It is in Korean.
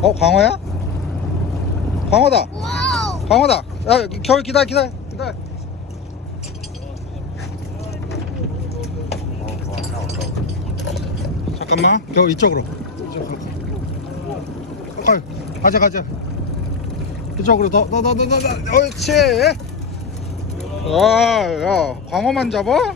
광어야? 광어다. 와우. 광어다. 야, 겨울 기다려. 잠깐만. 겨울 이쪽으로. 가자. 이쪽으로 더. 옳지. 야, 광어만 잡아?